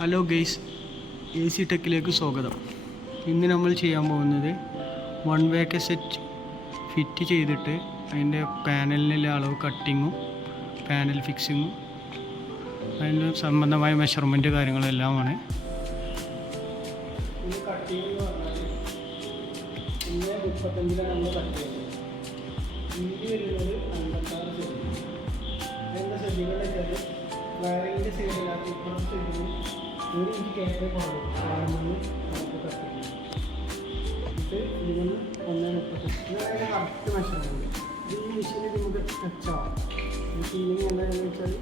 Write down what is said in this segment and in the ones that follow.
Hello guys, A C ടെക്കിലേക്ക് സ്വാഗതം. ഇന്ന് നമ്മൾ ചെയ്യാൻ പോകുന്നത് വൺ വേ സെറ്റ് ഫിറ്റ് ചെയ്തിട്ട് അതിൻ്റെ പാനലിലെ അളവ് കട്ടിങ്ങും പാനൽ ഫിക്സിങ്ങും അതിന് സംബന്ധമായ മെഷർമെൻറ്റ് കാര്യങ്ങളെല്ലാമാണ്. ഇത് കട്ടിങ് എന്ന് പറഞ്ഞാൽ 35 നമ്മൾ കട്ട് ചെയ്യുന്നത്. വീതി വരുന്നത് 56 സെൻറ്റി. അതിൻ്റെ ശ്രദ്ധിക്കേണ്ട വെച്ചാൽ വയറിങ്ങിൻ്റെ സൈഡിനകത്ത് ഇപ്പുറം സൈഡിൽ 1 ഇഞ്ച് കയറി പാടും. നമുക്ക് കട്ട് ചെയ്യും. ഇത് ഇതിന് 1.38 ഇതാണ് കറക്റ്റ് മെഷർമെൻറ്റ്. ഇത് ഈ മെഷീനിൽ നമുക്ക് ടച്ചാവും. ഈ ഫീലിംഗ് എന്താണെന്ന് വെച്ചാൽ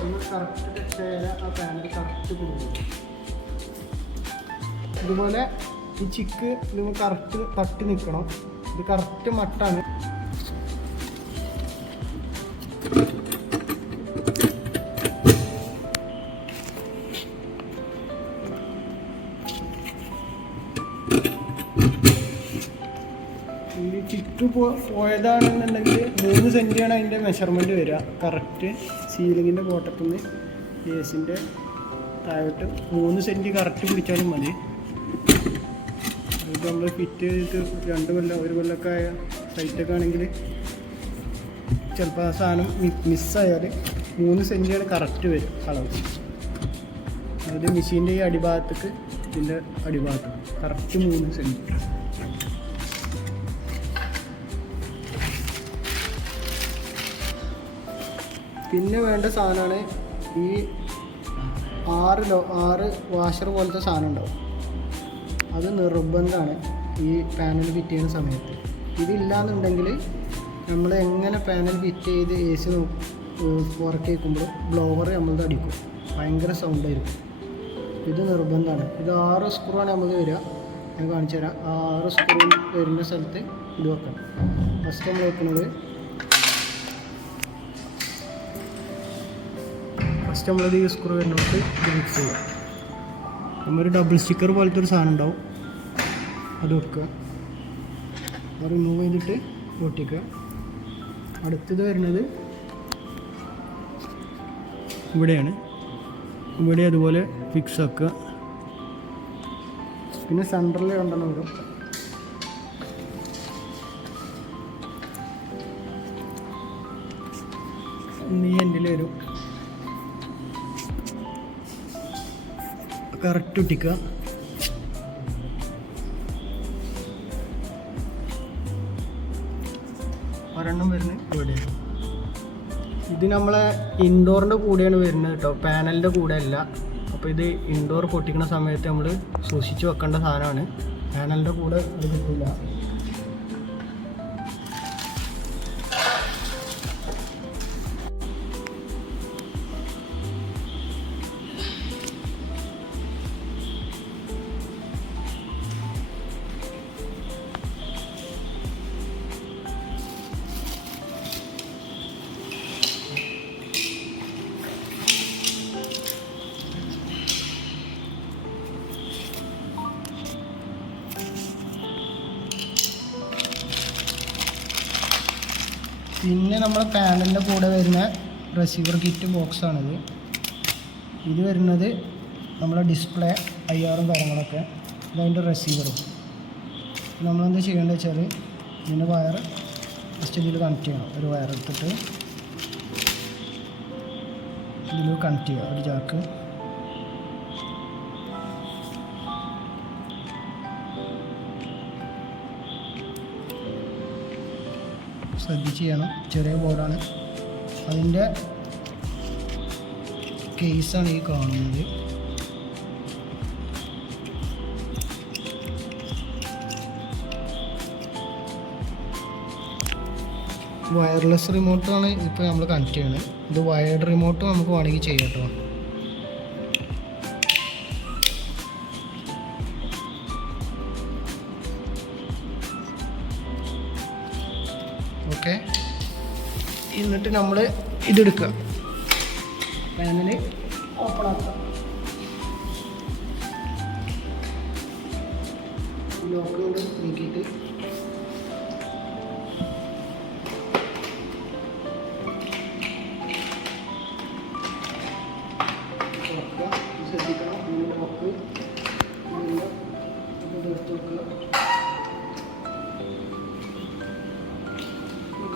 നമ്മൾ കറക്റ്റ് ടച്ച് ചെയ്താൽ ആ പാനൽ കറക്റ്റ് കൊടുക്കും. ഇതുപോലെ ഈ ചിക്ക് നമ്മൾ കറക്റ്റ് തട്ടി നിൽക്കണം. ഇത് കറക്റ്റ് മട്ടാണ്. ഈ ചിക്ക് പോയതാണെന്നുണ്ടെങ്കിൽ 3 സെൻറ്റിയാണ് അതിൻ്റെ മെഷർമെൻറ്റ് വരിക. കറക്റ്റ് സീലിങ്ങിൻ്റെ ബോട്ടത്തിൽ നിന്ന് ഏസിൻ്റെ താഴോട്ട് 3 സെൻറ്റി കറക്റ്റ് പിടിച്ചാലും മതി. ഇത് നമ്മൾ ഫിറ്റ് ചെയ്തിട്ട് 2 കൊല്ലം 1 കൊല്ലമൊക്കെ ആയ സൈറ്റൊക്കെ ആണെങ്കിൽ ചിലപ്പോൾ ആ സാധനം മിസ്സായാൽ 3 സെൻറ്റിയാണ് കറക്റ്റ് വരും അളവ്. അതായത് മെഷീൻ്റെ ഈ അടിഭാഗത്തേക്ക് ഇതിൻ്റെ അടിഭാഗത്ത് കറക്റ്റ് 3 സെൻറ്റി. പിന്നെ വേണ്ട സാധനമാണ് ഈ 6 വാഷർ പോലത്തെ സാധനം ഉണ്ടാവും. അത് നിർബന്ധമാണ് ഈ പാനൽ ഫിറ്റ് ചെയ്യുന്ന സമയത്ത്. ഇതില്ലാന്നുണ്ടെങ്കിൽ നമ്മൾ എങ്ങനെ പാനൽ ഫിറ്റ് ചെയ്ത് എ സി വർക്ക് ചെയ്യിക്കുമ്പോൾ ബ്ലോവർ നമ്മളത് അടിക്കും, ഭയങ്കര സൗണ്ടായിരിക്കും. ഇത് നിർബന്ധമാണ്. ഇത് 6 സ്ക്രൂ ആണ് നമ്മൾ വരിക. ഞാൻ കാണിച്ചു തരാം. 6 സ്ക്രൂ വരുന്ന സ്ഥലത്ത് ഇത് വെക്കണം. ഫസ്റ്റ് നമ്മൾ വെക്കുന്നത് നമ്മളത് ഈ സ്ക്രൂ വരുന്നിടത്ത് ഇത് ഫിക്സ് ചെയ്യുക. നമ്മളൊരു ഡബിൾ സ്റ്റിക്കർ പോലത്തെ ഒരു സാധനം ഉണ്ടാവും, അത് വെക്കുക. അത് റിമൂവ് ചെയ്തിട്ട് ഒട്ടിക്കുക. അടുത്തത് വരുന്നത് ഇവിടെയാണ്. ഇവിടെ അതുപോലെ ഫിക്സ് ആക്കുക. പിന്നെ സെൻറ്ററിൽ 2 വരും. ഈ എൻഡിൽ വരും. കറക്റ്റ് ഒട്ടിക്കുക. ഒരെണ്ണം വരുന്നത് ഇവിടെയാണ്. ഇത് നമ്മളെ ഇൻഡോറിൻ്റെ കൂടെയാണ് വരുന്നത് കേട്ടോ, പാനലിൻ്റെ കൂടെ അല്ല. അപ്പോൾ ഇത് ഇൻഡോർ പൊട്ടിക്കുന്ന സമയത്ത് നമ്മൾ സൂക്ഷിച്ച് വെക്കേണ്ട സാധനമാണ്. പാനലിൻ്റെ കൂടെ ഇത് കിട്ടില്ല. പിന്നെ നമ്മുടെ പാനലിൻ്റെ കൂടെ വരുന്ന റിസീവർ കിറ്റ് ബോക്സാണിത്. ഇത് വരുന്നത് നമ്മളെ ഡിസ്പ്ലേ IR കാര്യങ്ങളൊക്കെ, ഇതതിൻ്റെ റിസീവറും. നമ്മളെന്താ ചെയ്യേണ്ടത് വെച്ചാൽ ഇതിൻ്റെ വയർ ഫസ്റ്റ് ഇതിൽ കണക്ട് ചെയ്യണം. ഒരു വയർ എടുത്തിട്ട് ഇതിൽ കണക്ട് ചെയ്യുക, ഒരു ജാക്ക്. ശ്രദ്ധിച്ച് ചെയ്യണം, ചെറിയ ബോർഡാണ്. അതിൻ്റെ കേസാണ് ഈ കാണുന്നത്. വയർലെസ് റിമോട്ടാണ് ഇപ്പോൾ നമ്മൾ കണക്ട് ചെയ്യുന്നത്. ഇത് വയർഡ് റിമോട്ട് നമുക്ക് വേണമെങ്കിൽ ചെയ്യാം കേട്ടോ. ഓക്കെ, എന്നിട്ട് നമ്മൾ ഇതെടുക്കുക, പാനൽ ഓപ്പൺ ആക്കുക. ലോക്ക് കൊണ്ട് നീക്കിയിട്ട്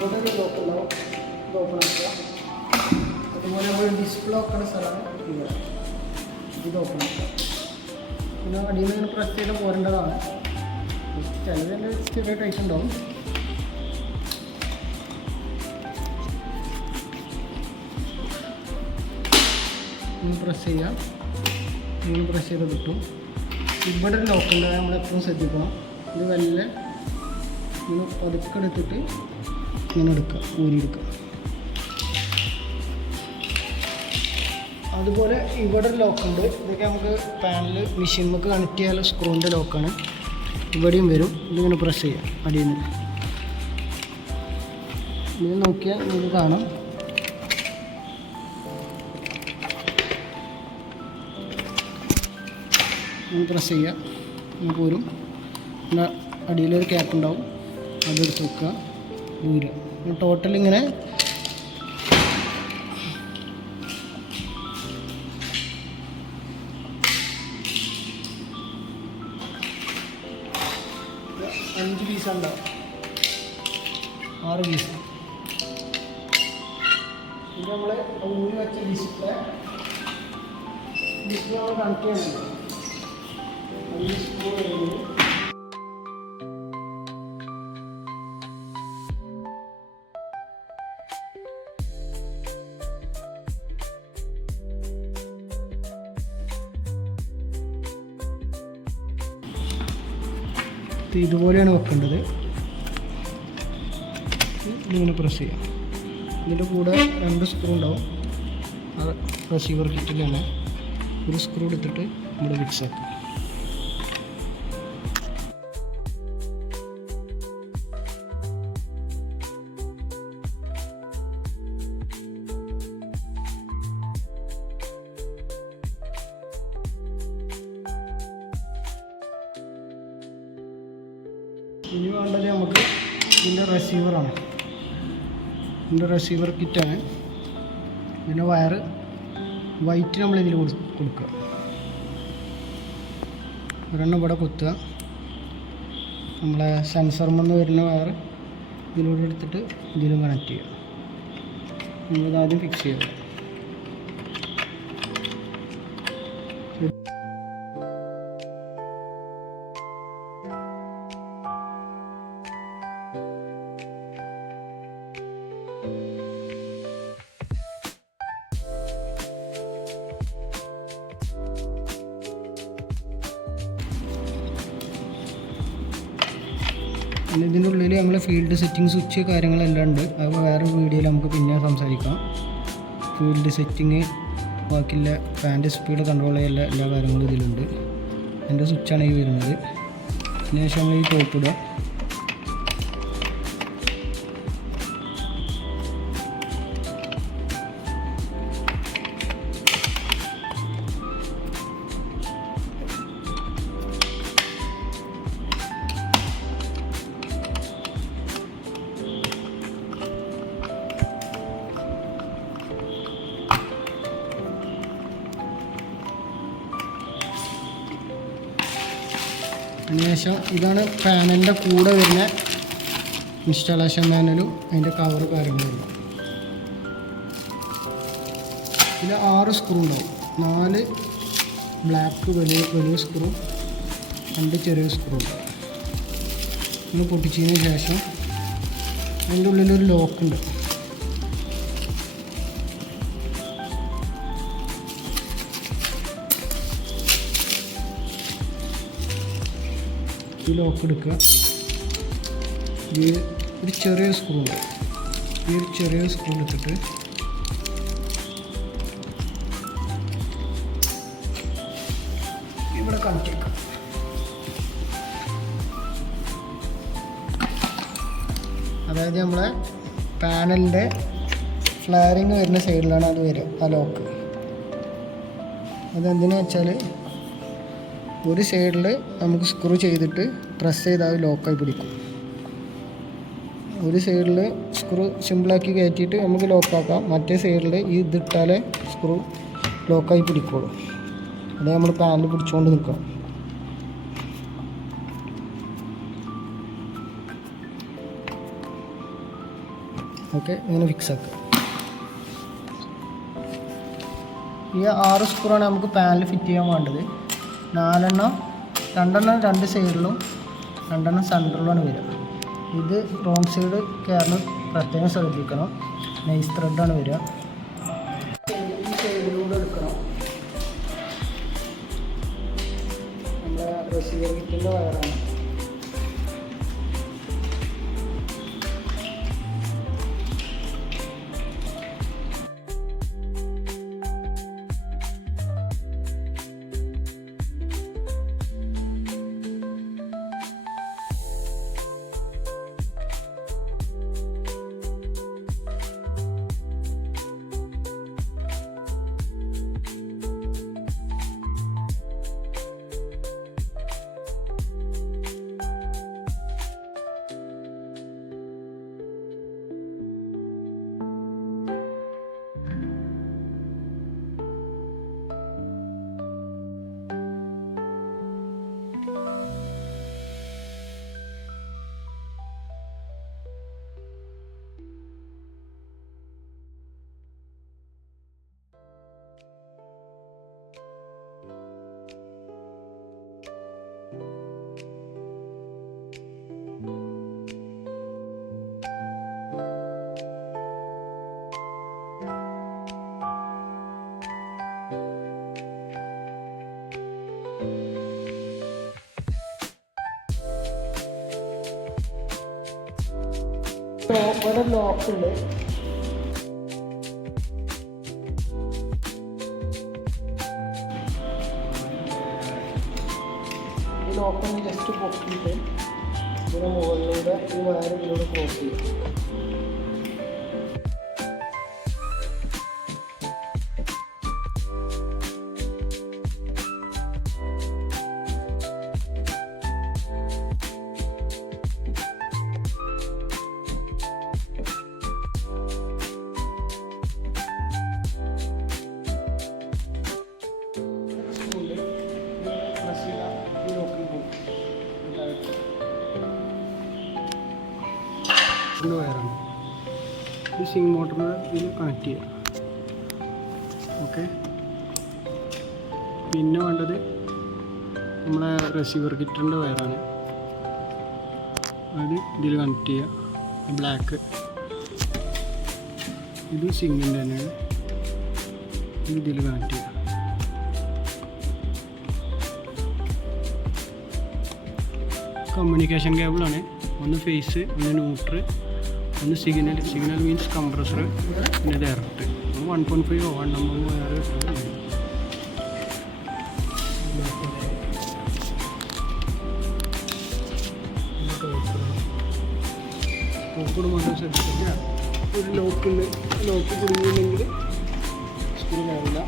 ഇവിടെ ഒരു ലോക്ക് ഉണ്ടാവും, ഇത് ഓപ്പൺ ആക്കുക. അതുപോലെ നമ്മൾ ഡിസ്പ്ലേ വെക്കുന്ന സ്ഥലമാണ് ഇവിടെ, ഇത് ഓപ്പൺ ആക്കുക. പിന്നെ അടിയിൽ നിന്ന് പ്രസ് ചെയ്ത് പോരേണ്ടതാണ്. ചിലതിൻ്റെ ചെറിയ ടൈറ്റ് ഉണ്ടാവും. ഒന്ന് പ്രസ് ചെയ്യാം, ഇങ്ങനെ പ്രസ് ചെയ്ത് കിട്ടും. ഇവിടെ ഒരു ലോക്ക് ഉണ്ട്, നമ്മളെപ്പോഴും ശ്രദ്ധിക്കണം. ഇത് വല്ല ഇങ്ങനെ പതുക്കെ എടുത്തിട്ട് ഇങ്ങനെ എടുക്കുക, ഊരിയെടുക്കുക. അതുപോലെ ഇവിടെ ഒരു ലോക്കുണ്ട്. ഇതൊക്കെ നമുക്ക് പാനൽ മെഷീനിലേക്ക് കണക്ട് ചെയ്യാനുള്ള സ്ക്രൂവിൻ്റെ ലോക്കാണ്. ഇവിടെയും വരും. ഇതിങ്ങനെ പ്രസ് ചെയ്യാം അടിയിൽ നിന്ന്. ഇത് നോക്കിയാൽ നിങ്ങൾക്ക് കാണാം. പ്രസ് ചെയ്യുക, നമുക്ക് വരും. പിന്നെ അടിയിലൊരു ക്യാപ്പ് ഉണ്ടാവും, അതെടുത്ത് വെക്കുക, ഊരുക. ടോട്ടൽ ഇങ്ങനെ 5 പീസ് ഉണ്ടാവും, 6 പീസ്. ഇത് നമ്മൾ ഊരി വെച്ച ഡിസ്പ്ലേ നമ്മൾ കണക്ട് ചെയ്യുന്നുണ്ട്. അതിൽ സ്ക്രൂ വരുന്നത് ഇതുപോലെയാണ് വെക്കേണ്ടത്. ഇതിങ്ങനെ പ്രസ് ചെയ്യാം. ഇതിൻ്റെ കൂടെ 2 സ്ക്രൂ ഉണ്ടാവും. ആ റിസീവർ കിറ്റിൽ തന്നെ ഒരു സ്ക്രൂ എടുത്തിട്ട് ഇവിടെ ഫിക്സ് ആക്കും. ഇനി വേണ്ടത് നമുക്ക് ഇതിൻ്റെ റിസീവറാണ്. ഇതിൻ്റെ റിസീവർ കിറ്റാണ്. ഇതിൻ്റെ വയറ് വൈറ്റ് നമ്മളിതിൽ കൊടുക്കുക. ഒരെണ്ണം ഇവിടെ കുത്തുക. നമ്മളെ സെൻസറിൽ വരുന്ന വയറ് ഇതിലൂടെ എടുത്തിട്ട് ഇതിലും കണക്ട് ചെയ്യുക. നമ്മളിതാദ്യം ഫിക്സ് ചെയ്യുക. പിന്നെ ഇതിൻ്റെ ഉള്ളിൽ നമ്മൾ ഫീൽഡ് സെറ്റിംഗ് സ്വിച്ച് കാര്യങ്ങളെല്ലാം ഉണ്ട്. അത് വേറെ വീഡിയോയിൽ നമുക്ക് പിന്നെ സംസാരിക്കാം. ഫീൽഡ് സെറ്റിങ്, ബാക്കിയുള്ള ഫാൻ്റെ സ്പീഡ് കൺട്രോൾ ചെയ്യാനുള്ള എല്ലാ കാര്യങ്ങളും ഇതിലുണ്ട്. എൻ്റെ സ്വിച്ചാണ് ഈ വരുന്നത്. അതിന് ശേഷം നമ്മൾ ഈ ടോപ്പ് ഇടുക. അതിനുശേഷം ഇതാണ് പാനലിൻ്റെ കൂടെ വരുന്ന ഇൻസ്റ്റാളേഷൻ മാനുവലും അതിൻ്റെ കവർ കാര്യങ്ങളും. ഇതിൽ 6 സ്ക്രൂ ഉണ്ടാവും. 4 ബ്ലാക്ക് വലിയ സ്ക്രൂ, 2 ചെറിയ സ്ക്രൂ ഉണ്ടാവും. ഇങ്ങനെ പൊട്ടിച്ചതിന് ശേഷം അതിൻ്റെ ഉള്ളിലൊരു ലോക്കുണ്ട്. ഈ ലോക്ക് എടുക്കുക. ഒരു ചെറിയ സ്ക്രൂ ഉണ്ട്. ഈ ഒരു ചെറിയ സ്ക്രൂ എടുത്തിട്ട് ഇവിടെ കണക്ട് ചെയ്യുക. അതായത് നമ്മളെ പാനലിൻ്റെ ഫ്ലാരിങ് വരുന്ന സൈഡിലാണ് അത് വരിക, ആ ലോക്ക്. അതെന്തിനാ വെച്ചാൽ ഒരു സൈഡിൽ നമുക്ക് സ്ക്രൂ ചെയ്തിട്ട് പ്രസ് ചെയ്താൽ ലോക്കായി പിടിക്കും. ഒരു സൈഡിൽ സ്ക്രൂ സിമ്പിളാക്കി കയറ്റിയിട്ട് നമുക്ക് ലോക്കാക്കാം. മറ്റേ സൈഡിൽ ഈ ഇതിട്ടാലേ സ്ക്രൂ ലോക്കായി പിടിക്കുള്ളൂ. അത് നമ്മൾ പാനൽ പിടിച്ചുകൊണ്ട് നിൽക്കണം. ഓക്കെ, ഇങ്ങനെ ഫിക്സ് ആക്കുക. ഈ 6 സ്ക്രൂവാണ് നമുക്ക് പാനൽ ഫിറ്റ് ചെയ്യാൻ വേണ്ടത്. 4 2 സൈഡിലും 2 സെൻറ്ററിലുമാണ് വരിക. ഇത് റോങ് സൈഡ് കയറുന്ന പ്രത്യേകം ശ്രദ്ധിക്കണം. നൈസ് ത്രെഡാണ് വരിക. ഈ സൈഡിലൂടെ എടുക്കണം. നമ്മുടെ റിസീവർ കിറ്റിൻ്റെ വയറാണ്. ഇവിടെ ലോക്കുണ്ട്. ഈ ലോക്കൊന്ന് ജസ്റ്റ് പൊക്കിയിട്ട് ഇതിന് മുകളിലൂടെ ഈ വയർ ഇതിലൂടെ ക്രോസ് ചെയ്യും. വയറാണ്. ഈ സ്വിംഗ് മോട്ടറിന് ഇതിൽ കണക്ട് ചെയ്യാം. ഓക്കെ, പിന്നെ വേണ്ടത് നമ്മളെ റിസീവർ കിറ്റിൻ്റെ വയറാണ്. അത് ഇതിൽ കണക്ട് ചെയ്യുക. ബ്ലാക്ക് ഇത് സ്വിങ്ങിൻ്റെ തന്നെയാണ്. ഇത് ഇതിൽ കണക്ട് ചെയ്യുക. കമ്മ്യൂണിക്കേഷൻ കേബിളാണ്. ഒന്ന് ഫേസ്, ഒന്ന് ന്യൂട്രൽ, ഒന്ന് സിഗ്നൽ. സിഗ്നൽ മീൻസ് കംപ്രസർ, പിന്നെ ഡയറക്റ്റ്. 1.5 1 വയർ കിട്ടുന്നത്. ലോക്കോട് മാത്രം ശ്രദ്ധിക്കുക. ഒരു ലോക്കുണ്ട്. ലോക്ക് കുടുങ്ങിയില്ലെങ്കിൽ സ്ക്രൂ കയറില്ല.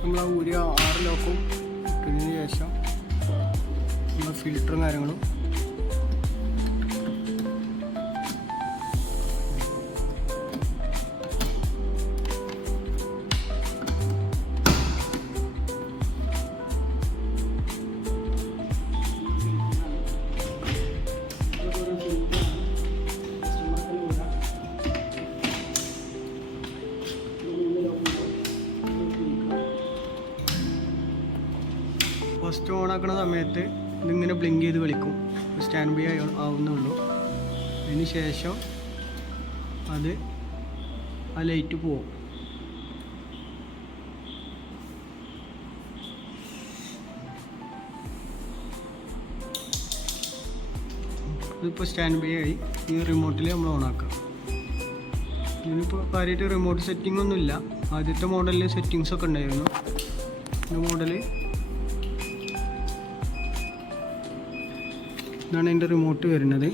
നമ്മൾ ആ ഊരിയ 6 ലോക്കും ഇട്ടതിന് ശേഷം നമ്മൾ ഫിൽറ്ററും കാര്യങ്ങളും ഫസ്റ്റ് ഓൺ ആക്കുന്ന സമയത്ത് ഇതിങ്ങനെ ബ്ലിങ്ക് ചെയ്ത് കളിക്കും. സ്റ്റാൻഡ് ബൈ ആവുന്നുള്ളൂ. അതിന് ശേഷം അത് ആ ലൈറ്റ് പോവും. ഇതിപ്പോൾ സ്റ്റാൻഡ് ബൈ ആയി. ഈ റിമോട്ടിൽ നമ്മൾ ഓണാക്കാം. ഇതിനിപ്പോൾ കാര്യമായിട്ട് റിമോട്ട് സെറ്റിംഗ് ഒന്നുമില്ല. ആദ്യത്തെ മോഡലിൽ സെറ്റിങ്സ് ഒക്കെ ഉണ്ടായിരുന്നു. ഈ മോഡൽ ഇതാണ് എൻ്റെ റിമോട്ട് വരുന്നത്.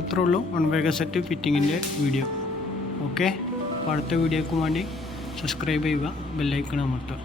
ഇത്രേ ഉള്ളൂ OnVega സെറ്റ് ഫിറ്റിങ്ങിൻ്റെ വീഡിയോ. ഓക്കെ, അപ്പോൾ അടുത്ത വീഡിയോക്ക് വേണ്ടി സബ്സ്ക്രൈബ് ചെയ്യുക, ബെല്ലൈക്കൺ അമർത്തുക.